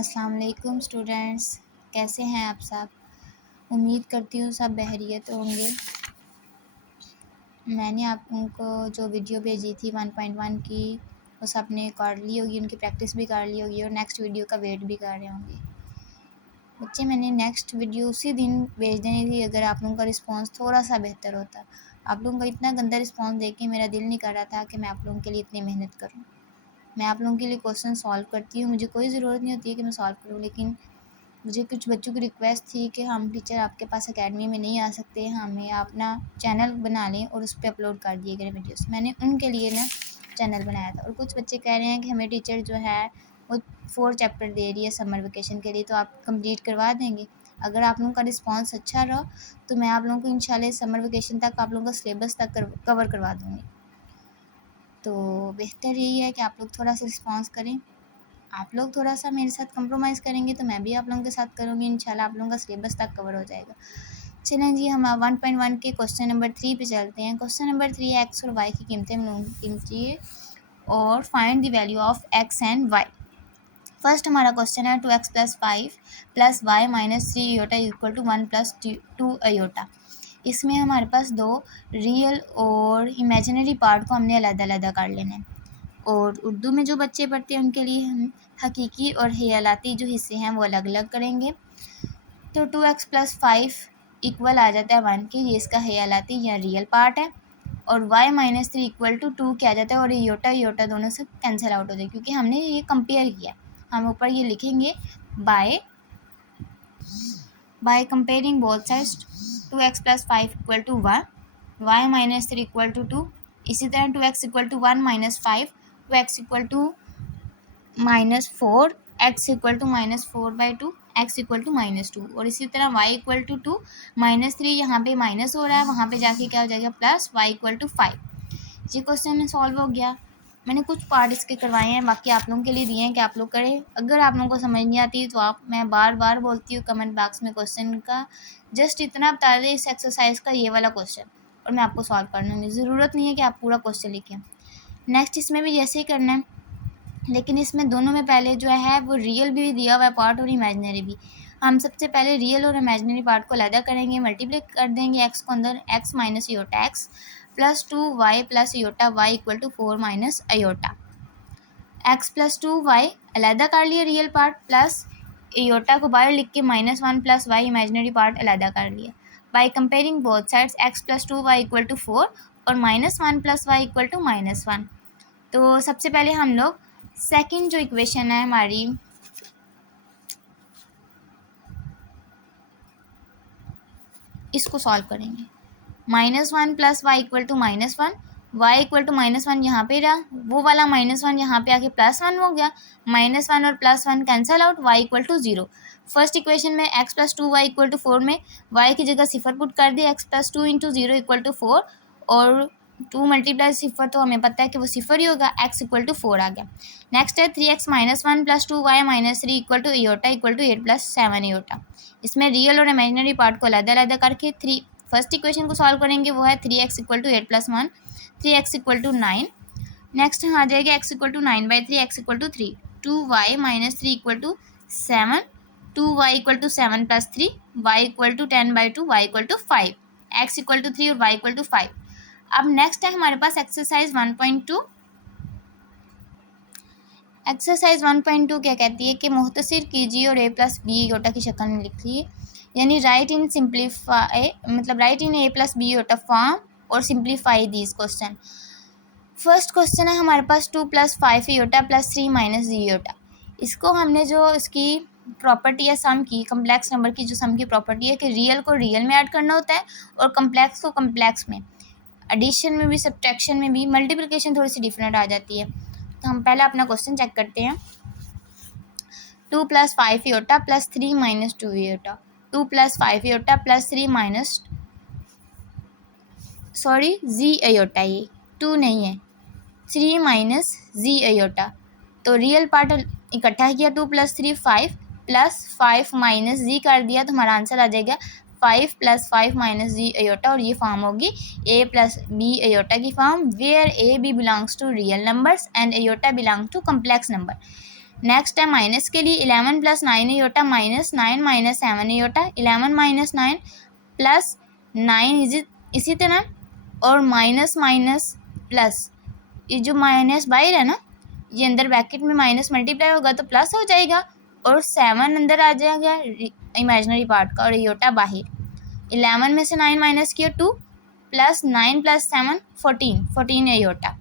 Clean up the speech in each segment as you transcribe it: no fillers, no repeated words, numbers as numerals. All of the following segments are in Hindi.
अस्सलाम वालेकुम स्टूडेंट्स, कैसे हैं आप सब। उम्मीद करती हूँ सब बहरियत होंगे। मैंने आपको जो वीडियो भेजी थी 1.1 की वो सब ने कर ली होगी, उनकी प्रैक्टिस भी कर ली होगी और नेक्स्ट वीडियो का वेट भी कर रहे होंगे बच्चे। मैंने नेक्स्ट वीडियो उसी दिन भेज देनी थी अगर आप लोगों का रिस्पांस थोड़ा सा बेहतर होता। आप लोगों का इतना गंदा रिस्पांस देख के मेरा दिल नहीं कर रहा था कि मैं आप लोगों के लिए इतनी मेहनत करूँ। मैं आप लोगों के लिए क्वेश्चन सॉल्व करती हूँ, मुझे कोई ज़रूरत नहीं होती है कि मैं सॉल्व करूँ, लेकिन मुझे कुछ बच्चों की रिक्वेस्ट थी कि हम टीचर आपके पास एकेडमी में नहीं आ सकते, हमें अपना चैनल बना लें और उस पर अपलोड कर दिए गए वीडियोस। मैंने उनके लिए ना चैनल बनाया था। और कुछ बच्चे कह रहे हैं कि हमें टीचर जो है वो 4 चैप्टर दे रही है समर वेकेशन के लिए, तो आप कंप्लीट करवा देंगे। अगर आप लोगों का रिस्पांस अच्छा रहा तो मैं आप लोगों को इंशाल्लाह समर वेकेशन तक आप लोगों का सिलेबस तक कवर करवा दूँगी। तो बेहतर यही है कि आप लोग थोड़ा सा रिस्पॉन्स करें। आप लोग थोड़ा सा मेरे साथ कंप्रोमाइज़ करेंगे तो मैं भी आप लोगों के साथ करूँगी, इंशाल्लाह आप लोगों का सिलेबस तक कवर हो जाएगा। चलें जी, हम 1.1 के क्वेश्चन नंबर 3 पे चलते हैं। क्वेश्चन नंबर 3 है एक्स और वाई की कीमतें मालूम कीजिए और find the value of x and y. First हमारा क्वेश्चन है 2x + 5 + y - 3 iota equal to 1 + 2 iota. इसमें हमारे पास दो रियल और इमेजिनरी पार्ट को हमने अलग-अलग कर लेना है। और उर्दू में जो बच्चे पढ़ते हैं उनके लिए हम हकीकी और ख़यालाती जो हिस्से हैं वो अलग अलग करेंगे। तो 2x + 5 इक्वल आ जाता है 1 के, ये इसका ख़यालाती या रियल पार्ट है। और y - 3 इक्वल टू 2 क्या आ जाता है, और योटा योटा दोनों से कैंसिल आउट हो जाए क्योंकि हमने ये कंपेयर किया। हम ऊपर ये लिखेंगे by comparing both sides 2x + 5 equal to 1, y - 3 equal to 2। इसी तरह 2x equal to 1 - 5, 2x equal to -4, x equal to -4/2, x equal to -2। और इसी तरह y इक्वल टू 2, -3 यहाँ पे माइनस हो रहा है, वहाँ पे जाके क्या हो जाएगा प्लस, y इक्वल टू 5। ये क्वेश्चन में सॉल्व हो गया। मैंने कुछ पार्ट इसके करवाए हैं, बाकी आप लोगों के लिए दिए हैं कि आप लोग करें। अगर आप लोगों को समझ नहीं आती तो आप, मैं बार बार बोलती हूँ कमेंट बॉक्स में क्वेश्चन का जस्ट इतना बता दें इस एक्सरसाइज का ये वाला क्वेश्चन, और मैं आपको सॉल्व कर दूँगी। ज़रूरत नहीं है कि आप पूरा क्वेश्चन लिखें। नेक्स्ट इसमें भी जैसे ही करना है, लेकिन इसमें दोनों में पहले जो है वो रियल भी दिया हुआ है पार्ट और इमेजिनरी भी। हम सबसे पहले रियल और इमेजिनरी पार्ट को अलग करेंगे, मल्टीप्लाई कर देंगे एक्स को अंदर, x - iota x + 2y + iota y equal to 4 - iota. x + 2y अलग कर लिया रियल पार्ट, प्लस आयोटा को बाहर लिख के -1 + y इमेजिनरी पार्ट अलग कर लिया। By comparing both sides x + 2y equal to 4 और -1 + y इक्वल टू -1। तो सबसे पहले हम लोग सेकंड जो इक्वेशन है हमारी, इसको सॉल्व करेंगे। -1 + y equal to -1, y equal to -1 यहाँ पे रहा, वो वाला -1 यहाँ पे आके +1 हो गया, -1 और +1 cancel out, y equal to 0। First equation में x + 2y इक्वल टू 4 में y की जगह सिफर पुट कर दिया, x + 2 × 0 इक्वल टू 4, और 2 × सिफर तो हमें पता है कि वो सिफर ही होगा, x इक्वल टू 4 आ गया। नेक्स्ट है 3x - 1 + 2y - 3 equal to iota equal to 8 + 7 iota. इसमें रियल और इमेजिनरी पार्ट को अलग अलग करके फर्स्ट इक्वेशन को सॉल्व करेंगे, वो है 3x equal to 8 + 1, 3x equal to 9। Next आ जाएगा x equal to 9/3, x equal to 3, 2y - 3 equal to 7, 2y equal to 7 + 3, y equal to 10/2, y equal to 5, x equal to 3 और y इक्वल टू 5। अब नेक्स्ट है हमारे पास एक्सरसाइज 1.2। एक्सरसाइज 1.2 क्या कहती है कि मुख्तसर कीजिए और a + b आयोटा की शक्ल में लिखिए, यानी राइट इन सिंप्लीफाई, मतलब write in a + b iota form और simplify this question. First question है हमारे पास 2 + 5 आयोटा + 3 - z आयोटा। इसको हमने जो इसकी प्रॉपर्टी है सम की, कम्प्लेक्स नंबर की जो सम की प्रॉपर्टी है कि रियल को रियल में ऐड करना होता है और कम्प्लेक्स को कम्प्लेक्स में। एडिशन में भी, सब्ट्रैक्शन में भी, मल्टीप्लिकेशन थोड़ी सी डिफरेंट आ जाती है। तो हम पहले अपना क्वेश्चन चेक करते हैं। 2 + 5 iota + 3 - 2 iota, 2 + 5 iota + 3 z iota, ये 2 नहीं है, 3 - z आयोटा। तो रियल पार्ट इकट्ठा किया, 2 + 3 5 + 5 - z कर दिया, तो हमारा आंसर आ जाएगा 5 + 5 - z आयोटा, और ये फॉर्म होगी a + b आयोटा की form, where a b belongs to real numbers and iota belong to complex number. Next है माइनस के लिए 11 plus 9 iota minus 9 minus 7 iota, 11 minus 9 plus 9 इसी तरह, और माइनस माइनस प्लस, ये जो माइनस बाहर है ना, ये अंदर ब्रैकेट में माइनस मल्टीप्लाई होगा तो प्लस हो जाएगा, और 7 अंदर आ जाएगा इमेजिनरी पार्ट का, और एयोटा बाहर। 11 में से 9 माइनस किया 2 प्लस 9 प्लस 7 14 एयोटा।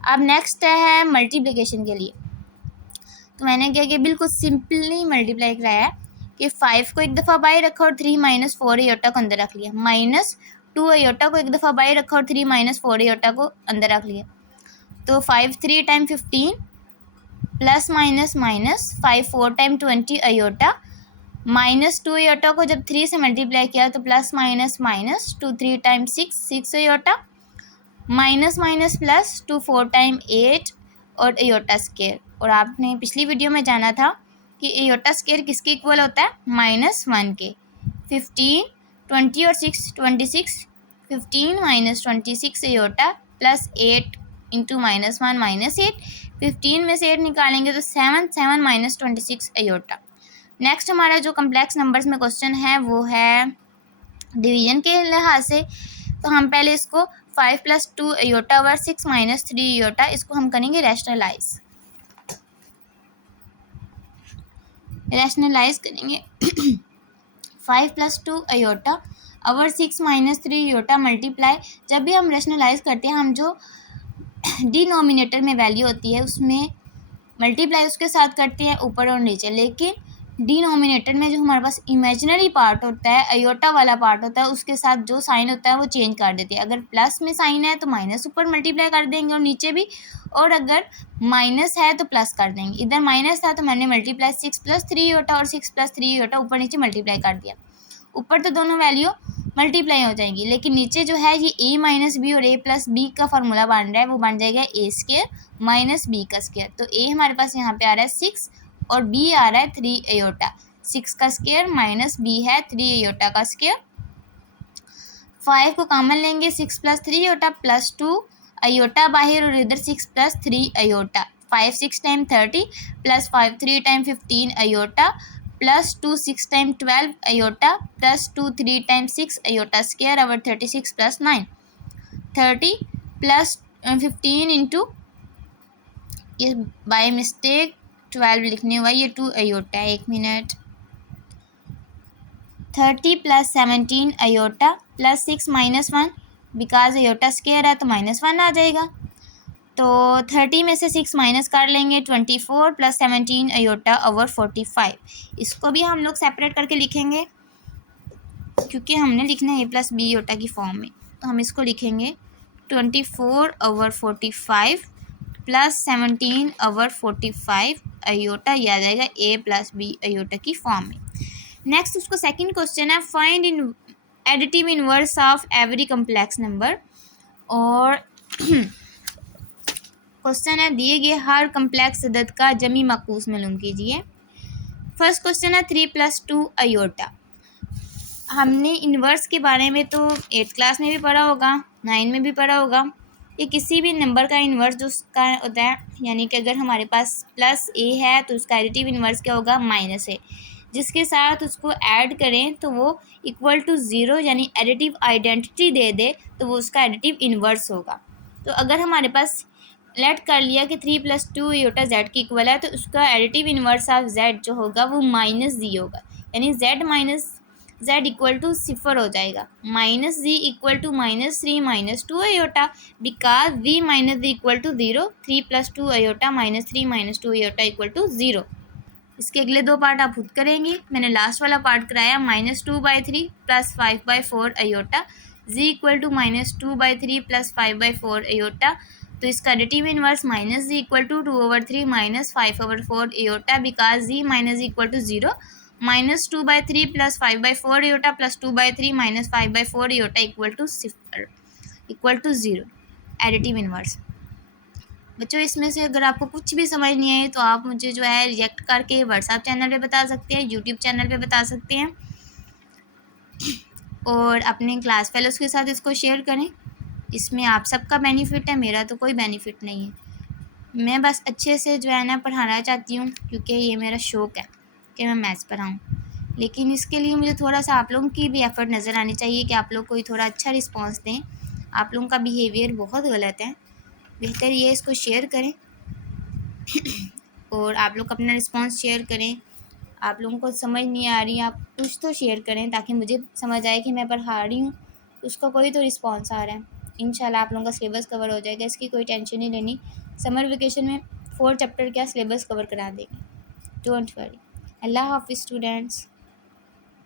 अब नेक्स्ट है मल्टीप्लिकेशन के लिए, तो मैंने क्या किया, बिल्कुल सिंपली मल्टीप्लाई कराया कि 5 को एक दफ़ा बाहर रखा और 3 माइनस 4 एयोटा को अंदर रख लिया, माइनस 2 एयोटा को एक दफ़ा बाहर रखा और 3 माइनस 4 एयोटा को अंदर रख लिया। तो 5 3 time 15 plus minus minus 5 4 time 20 aorta, minus 2 aorta को जब 3 से मल्टीप्लाई किया तो plus minus minus 2 3 time 6 aorta, minus minus plus 2 4 time 8 और एयोटा स्केयर। और आपने पिछली वीडियो में जाना था कि एयोटा स्केयर किसके इक्वल होता है, -1 के। 15 20 और 6 26, 15 माइनस 26 एयोटा प्लस 8 इंटू -1 -8, 15 में से 8 निकालेंगे तो 7 7 माइनस 26 एयोटा। नेक्स्ट हमारा जो कम्प्लेक्स नंबर्स में क्वेश्चन है वो है डिवीजन के लिहाज से, तो हम पहले इसको 5 plus 2 aorta over 6 minus 3 aorta, इसको हम करेंगे रैशनलाइज करेंगे। 5 plus 2 aorta over 6 minus 3 aorta multiply, जब भी हम रैशनलाइज करते हैं हम जो डिनोमिनेटर में वैल्यू होती है उसमें मल्टीप्लाई उसके साथ करते हैं ऊपर और नीचे, लेकिन डिनोमिनेटर में जो हमारे पास इमेजिनरी पार्ट होता है, अयोटा वाला पार्ट होता है, उसके साथ जो साइन होता है वो चेंज कर देते हैं। अगर प्लस में साइन है तो माइनस ऊपर मल्टीप्लाई कर देंगे और नीचे भी, और अगर माइनस है तो प्लस कर देंगे। इधर माइनस था तो मैंने मल्टीप्लाई 6 प्लस 3 एयोटा और 6 प्लस 3 एयोटा ऊपर नीचे मल्टीप्लाई कर दिया। ऊपर तो दोनों वैल्यू मल्टीप्लाई हो जाएंगी, लेकिन नीचे जो है ये a माइनस बी और a प्लस बी का फार्मूला बन रहा है, वो बन जाएगा a स्केयर माइनस बी का स्केयर। तो a हमारे पास यहाँ पे आ रहा है 6 और b आ रहा है 3 एयोटा। 6 का स्केयर माइनस b है 3 एयोटा का स्केयर। 5 को कॉमन लेंगे, 6 प्लस 3 एयोटा प्लस 2 एयोटा बाहर और इधर 6 plus 3 aorta. 5 6 time 30 plus 5 3 time 15 aorta plus 2 6 time 12 aorta plus 2 3 time 6 aorta square over 36 plus 9 30 plus 15 into, ये बाय मिस्टेक 12 लिखने हुआ, ये 2 एयोटा है, 1 minute. 30 plus 17 aorta plus 6 minus 1, because aorta square है तो -1 आ जाएगा। तो 30 में से 6 माइनस कर लेंगे, 24 प्लस 17 एयोटा ओवर 45। इसको भी हम लोग सेपरेट करके लिखेंगे क्योंकि हमने लिखना है a प्लस बी एयोटा की फॉर्म में, तो हम इसको लिखेंगे 24 ओवर 45 प्लस 17 ओवर 45 एयोटा, ये आ जाएगा a प्लस बी एयोटा की फॉर्म में। नेक्स्ट उसको सेकंड क्वेश्चन है, find in additive inverse of every complex number. और क्वेश्चन है, दिए गए हर कम्प्लेक्स अदद का जमी माकूस मालूम कीजिए। फर्स्ट क्वेश्चन है 3 प्लस 2 एयोटा। हमने इन्वर्स के बारे में तो 8th क्लास में भी पढ़ा होगा, 9 में भी पढ़ा होगा। ये किसी भी नंबर का इन्वर्स जो उसका होता है, यानी कि अगर हमारे पास प्लस a है तो उसका एडिटिव इन्वर्स क्या होगा, माइनस a। जिसके साथ उसको ऐड करें तो वो इक्वल टू 0 यानी एडिटिव आइडेंटिटी दे दे तो वो उसका एडिटिव इन्वर्स होगा। तो अगर हमारे पास लेट कर लिया कि 3 प्लस 2 एयोटा z की इक्वल है, तो उसका एडिटिव इन्वर्स ऑफ z जो होगा वो -z होगा, यानी z minus z equal to 0 हो जाएगा। -z equal to -3 minus 2 iota, because v minus z equal to 0। 3 plus 2 iota -3 minus 2 iota equal to 0। इसके अगले 2 पार्ट आप खुद करेंगे, मैंने लास्ट वाला पार्ट कराया। -2/3 plus 5/4 iota, z equal to -2/3 plus 5/4 iota. तो इसका additive inverse -z equal to 2/3 minus 5/4 iota, because z minus equal to 0। -2/3 plus 5/4 iota plus 2/3 minus 5/4 iota equal to 0 additive inverse. बच्चों इसमें से अगर आपको कुछ भी समझ नहीं आए तो आप मुझे जो है रिएक्ट करके व्हाट्सएप चैनल पे बता सकते हैं, यूट्यूब चैनल पे बता सकते हैं, और अपने क्लास फेलोज़ के साथ इसको शेयर करें। इसमें आप सबका बेनिफिट है, मेरा तो कोई बेनिफिट नहीं है। मैं बस अच्छे से जो है ना पढ़ाना चाहती हूँ, क्योंकि ये मेरा शौक़ है कि मैं मैथ्स पढ़ाऊँ। लेकिन इसके लिए मुझे थोड़ा सा आप लोगों की भी एफ़र्ट नज़र आनी चाहिए कि आप लोग कोई थोड़ा अच्छा रिस्पॉन्स दें। आप लोगों का बिहेवियर बहुत गलत है। बेहतर ये इसको शेयर करें और आप लोग अपना रिस्पॉन्स शेयर करें। आप लोगों को समझ नहीं आ रही, आप कुछ तो शेयर करें ताकि मुझे समझ आए कि मैं पढ़ा रही हूँ, उसका कोई तो रिस्पॉन्स आ रहा है। इंशाल्लाह आप लोगों का सिलेबस कवर हो जाएगा, इसकी कोई टेंशन नहीं लेनी। समर वेकेशन में 4 चैप्टर का सिलेबस कवर करा देंगे, डोंट वरी। अल्लाह हाफ़िज़ स्टूडेंट्स।